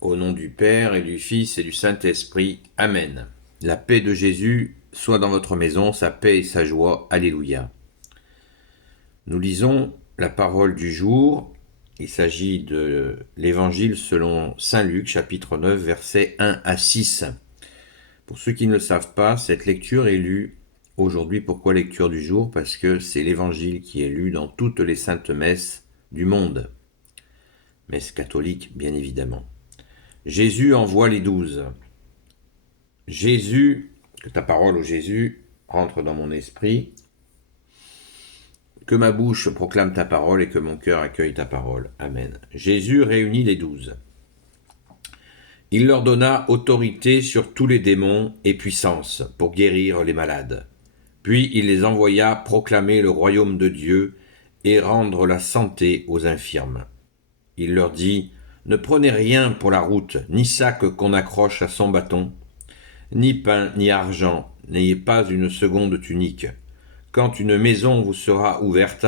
Au nom du Père et du Fils et du Saint-Esprit. Amen. La paix de Jésus soit dans votre maison, sa paix et sa joie. Alléluia. Nous lisons la parole du jour. Il s'agit de l'Évangile selon Saint Luc, chapitre 9, versets 1 à 6. Pour ceux qui ne le savent pas, cette lecture est lue aujourd'hui. Pourquoi lecture du jour? Parce que c'est l'Évangile qui est lu dans toutes les saintes messes du monde. Messe catholique, bien évidemment. Jésus envoie les 12. Jésus, que ta parole, ô Jésus, rentre dans mon esprit, que ma bouche proclame ta parole et que mon cœur accueille ta parole. Amen. Jésus réunit les 12. Il leur donna autorité sur tous les démons et puissances pour guérir les malades. Puis il les envoya proclamer le royaume de Dieu et rendre la santé aux infirmes. Il leur dit, ne prenez rien pour la route, ni sac qu'on accroche à son bâton, ni pain, ni argent, n'ayez pas une seconde tunique. Quand une maison vous sera ouverte,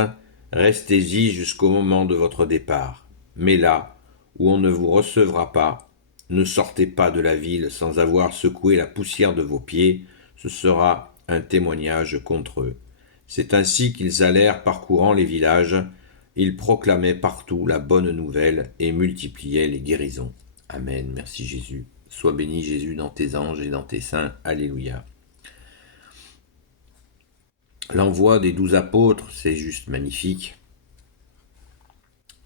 restez-y jusqu'au moment de votre départ. Mais là, où on ne vous recevra pas, ne sortez pas de la ville sans avoir secoué la poussière de vos pieds, ce sera un témoignage contre eux. C'est ainsi qu'ils allèrent parcourant les villages, ils proclamaient partout la bonne nouvelle et multipliaient les guérisons. Amen, merci Jésus. Sois béni Jésus dans tes anges et dans tes saints. Alléluia. L'envoi des 12 apôtres, c'est juste magnifique.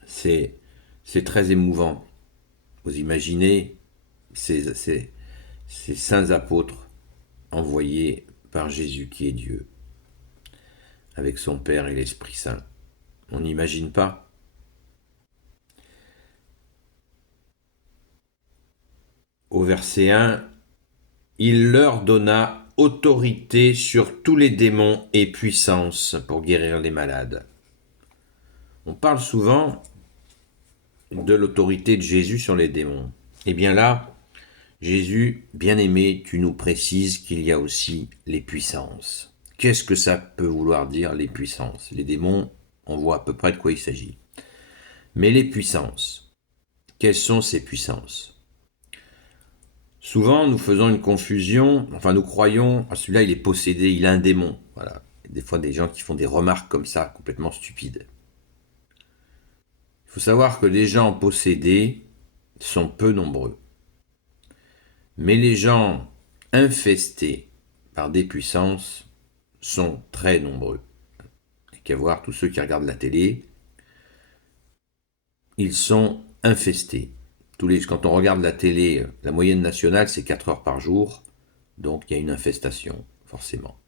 C'est très émouvant. Vous imaginez ces saints apôtres envoyés par Jésus qui est Dieu, avec son Père et l'Esprit Saint. On n'imagine pas. Au verset 1, il leur donna autorité sur tous les démons et puissances pour guérir les malades. On parle souvent de l'autorité de Jésus sur les démons. Et bien là, Jésus, bien-aimé, tu nous précises qu'il y a aussi les puissances. Qu'est-ce que ça peut vouloir dire, les puissances? Les démons, on voit à peu près de quoi il s'agit. Mais les puissances, quelles sont ces puissances? Souvent, nous faisons une confusion, nous croyons, celui-là il est possédé, il a un démon. Voilà. Des fois, des gens qui font des remarques comme ça, complètement stupides. Il faut savoir que les gens possédés sont peu nombreux. Mais les gens infestés par des puissances sont très nombreux. Il n'y a qu'à voir tous ceux qui regardent la télé, ils sont infestés. Quand on regarde la télé, la moyenne nationale c'est 4 heures par jour, donc il y a une infestation, forcément.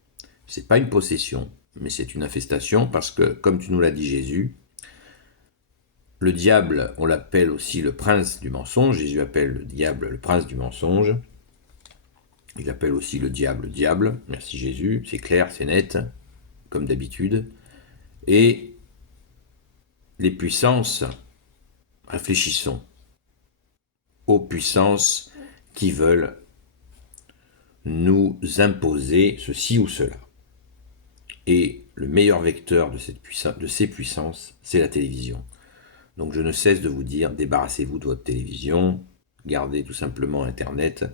C'est pas une possession, mais c'est une infestation parce que, comme tu nous l'as dit Jésus, le diable, on l'appelle aussi le prince du mensonge. Jésus appelle le diable le prince du mensonge. Il appelle aussi le diable. Merci Jésus, c'est clair, c'est net, comme d'habitude. Et les puissances, réfléchissons aux puissances qui veulent nous imposer ceci ou cela. Et le meilleur vecteur de ces puissances, c'est la télévision. Donc je ne cesse de vous dire, débarrassez-vous de votre télévision, gardez tout simplement Internet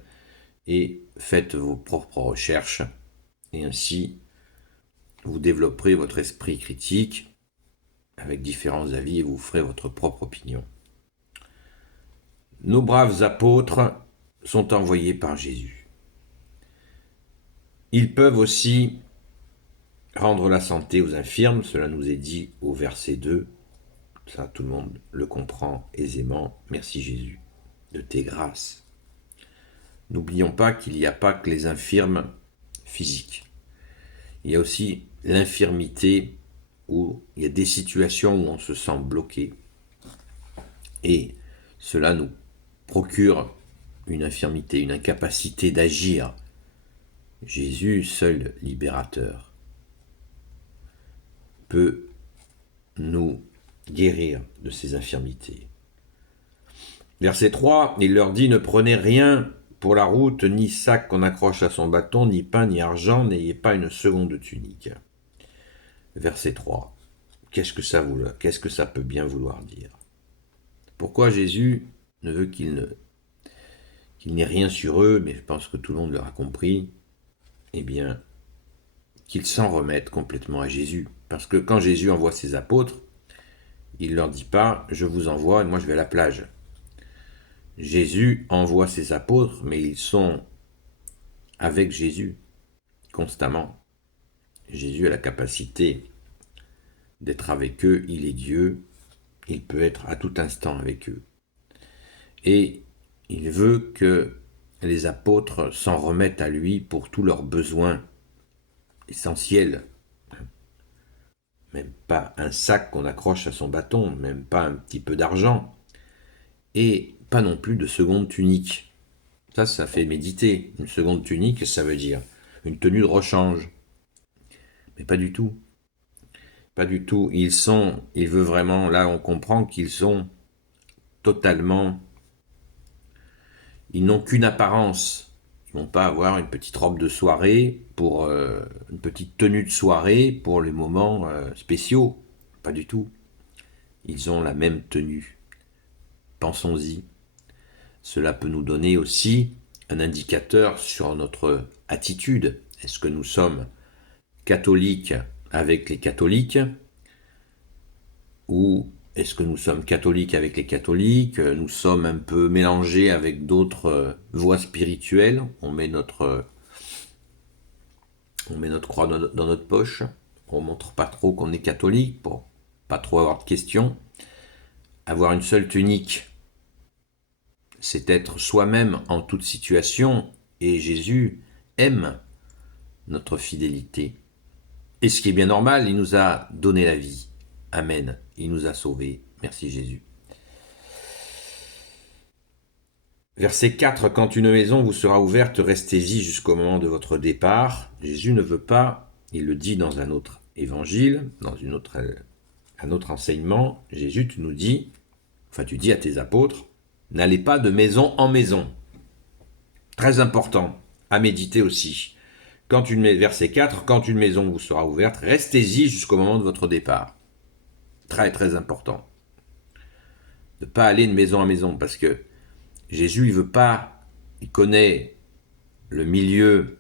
et faites vos propres recherches. Et ainsi, vous développerez votre esprit critique avec différents avis et vous ferez votre propre opinion. Nos braves apôtres sont envoyés par Jésus. Ils peuvent aussi rendre la santé aux infirmes, cela nous est dit au verset 2. Ça, tout le monde le comprend aisément. Merci Jésus de tes grâces. N'oublions pas qu'il n'y a pas que les infirmes physiques. Il y a aussi l'infirmité où il y a des situations où on se sent bloqué. Et cela nous procure une infirmité, une incapacité d'agir. Jésus, seul libérateur, peut nous guérir de ces infirmités. Verset 3, il leur dit, ne prenez rien pour la route, ni sac qu'on accroche à son bâton, ni pain, ni argent, n'ayez pas une seconde tunique. Verset 3, qu'est-ce que ça peut bien vouloir dire? Pourquoi Jésus ne veut qu'ils qu'il n'est rien sur eux, mais je pense que tout le monde l'aura compris, eh bien, qu'ils s'en remettent complètement à Jésus. Parce que quand Jésus envoie ses apôtres, il ne leur dit pas « je vous envoie et moi je vais à la plage ». Jésus envoie ses apôtres, mais ils sont avec Jésus constamment. Jésus a la capacité d'être avec eux, il est Dieu, il peut être à tout instant avec eux. Et il veut que les apôtres s'en remettent à lui pour tous leurs besoins essentiels. Même pas un sac qu'on accroche à son bâton, même pas un petit peu d'argent, et pas non plus de seconde tunique. Ça fait méditer. Une seconde tunique, ça veut dire une tenue de rechange. Mais pas du tout. Pas du tout. Il veut vraiment, là on comprend qu'ils sont totalement, ils n'ont qu'une apparence. Ils vont pas avoir une petite robe de soirée pour une petite tenue de soirée pour les moments spéciaux. Pas du tout. Ils ont la même tenue. Pensons-y. Cela peut nous donner aussi un indicateur sur notre attitude. Est-ce que nous sommes catholiques avec les catholiques ou est-ce que nous sommes catholiques avec les catholiques? Nous sommes un peu mélangés avec d'autres voies spirituelles. On met notre croix dans notre poche. On ne montre pas trop qu'on est catholique pour pas trop avoir de questions. Avoir une seule tunique, c'est être soi-même en toute situation, et Jésus aime notre fidélité. Et ce qui est bien normal, il nous a donné la vie. Amen. Il nous a sauvés. Merci Jésus. Verset 4. Quand une maison vous sera ouverte, restez-y jusqu'au moment de votre départ. Jésus ne veut pas, il le dit dans un autre évangile, dans un autre enseignement, Jésus, tu dis à tes apôtres, n'allez pas de maison en maison. Très important, à méditer aussi. Verset 4, quand une maison vous sera ouverte, restez-y jusqu'au moment de votre départ. Très très important. De ne pas aller de maison en maison, parce que Jésus, il connaît le milieu,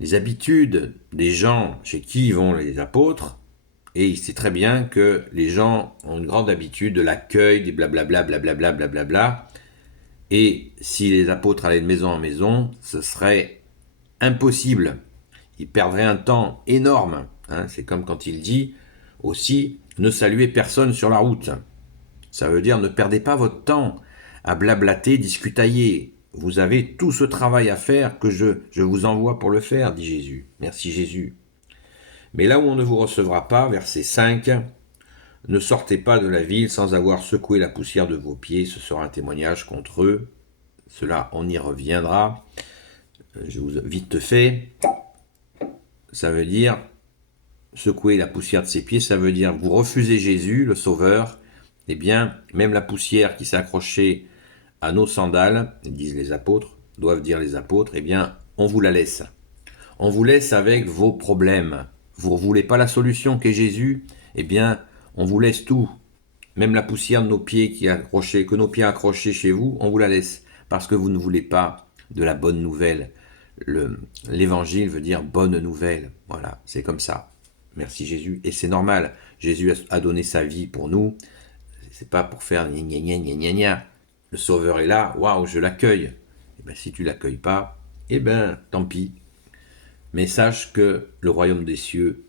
les habitudes des gens chez qui vont les apôtres, et il sait très bien que les gens ont une grande habitude de l'accueil, des blablabla, blablabla, blablabla. Et si les apôtres allaient de maison en maison, ce serait impossible. Ils perdraient un temps énorme. C'est comme quand il dit aussi, ne saluez personne sur la route. Ça veut dire, ne perdez pas votre temps à blablater, discutailler. Vous avez tout ce travail à faire que je vous envoie pour le faire, dit Jésus. Merci Jésus. Mais là où on ne vous recevra pas, verset 5, ne sortez pas de la ville sans avoir secoué la poussière de vos pieds, ce sera un témoignage contre eux. Cela, on y reviendra. Je vous vite fait. Ça veut dire secouer la poussière de ses pieds, ça veut dire vous refusez Jésus, le Sauveur. Eh bien, même la poussière qui s'est accrochée à nos sandales, disent les apôtres, doivent dire les apôtres, eh bien, on vous la laisse. On vous laisse avec vos problèmes. Vous ne voulez pas la solution qu'est Jésus? Eh bien, on vous laisse tout. Même la poussière de nos pieds que nos pieds accrochés chez vous, on vous la laisse. Parce que vous ne voulez pas de la bonne nouvelle. L'évangile veut dire bonne nouvelle. Voilà, c'est comme ça. Merci Jésus. Et c'est normal. Jésus a donné sa vie pour nous. C'est pas pour faire gna gna gna gna gna. Le Sauveur est là. Waouh, je l'accueille. Eh bien, si tu l'accueilles pas, eh bien, tant pis. Mais sache que le royaume des cieux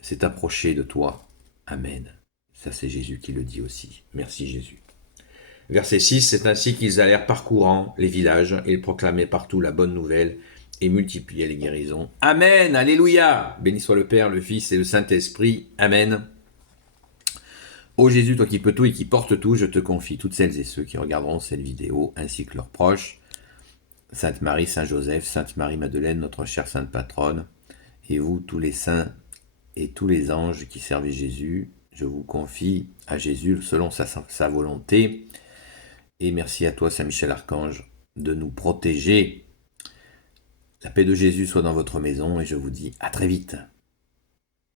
s'est approché de toi. Amen. Ça, c'est Jésus qui le dit aussi. Merci Jésus. Verset 6, c'est ainsi qu'ils allèrent parcourant les villages et ils proclamaient partout la bonne nouvelle et multipliaient les guérisons. Amen, alléluia. Béni soit le Père, le Fils et le Saint-Esprit. Amen. Ô Jésus, toi qui peux tout et qui portes tout, je te confie toutes celles et ceux qui regarderont cette vidéo ainsi que leurs proches. Sainte Marie, Saint Joseph, Sainte Marie-Madeleine, notre chère Sainte Patronne, et vous, tous les saints et tous les anges qui servaient Jésus, je vous confie à Jésus selon sa volonté. Et merci à toi, Saint Michel Archange, de nous protéger. La paix de Jésus soit dans votre maison et je vous dis à très vite.